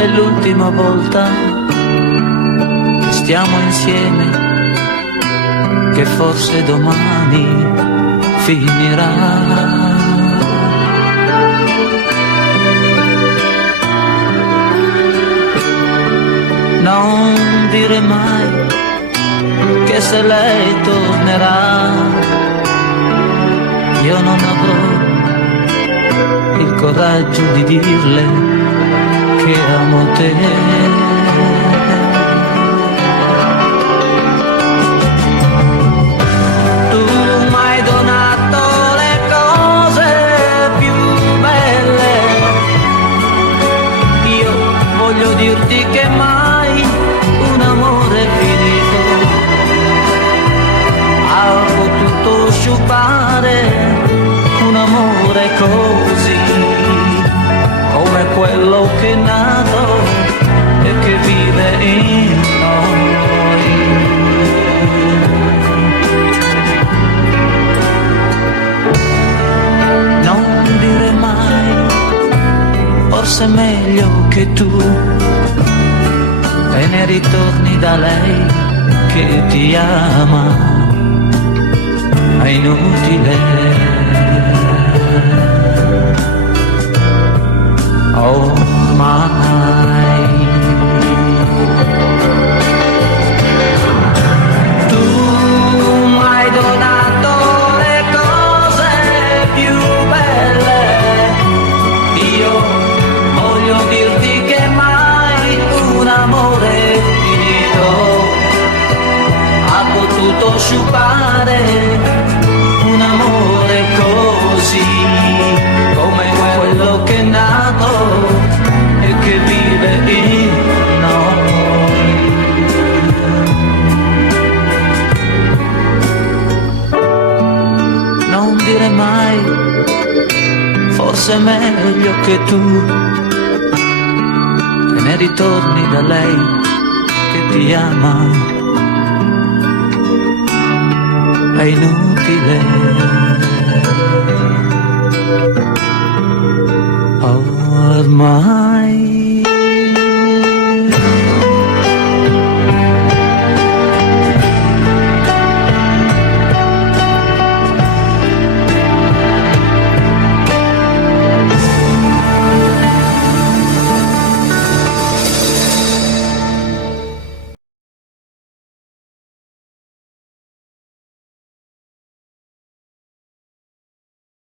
è l'ultima volta che stiamo insieme, che forse domani finirà. Non dire mai che se lei tornerà io non avrò il coraggio di dirle che amo te. Tu m'hai donato le cose più belle, io voglio dirti che mai un amore finito ha potuto sciupare un amore così come quello che è nato e che vive in noi. Non dire mai, forse è meglio che tu te ne ritorni da lei che ti ama, è inutile. Ormai tu m'hai donato le cose più belle, io voglio dirti che mai un amore finito ha potuto sciupare un amore così come quello che è nato e che vive in noi. Non dire mai, forse è meglio che tu te ne ritorni da lei che ti ama, è inutile.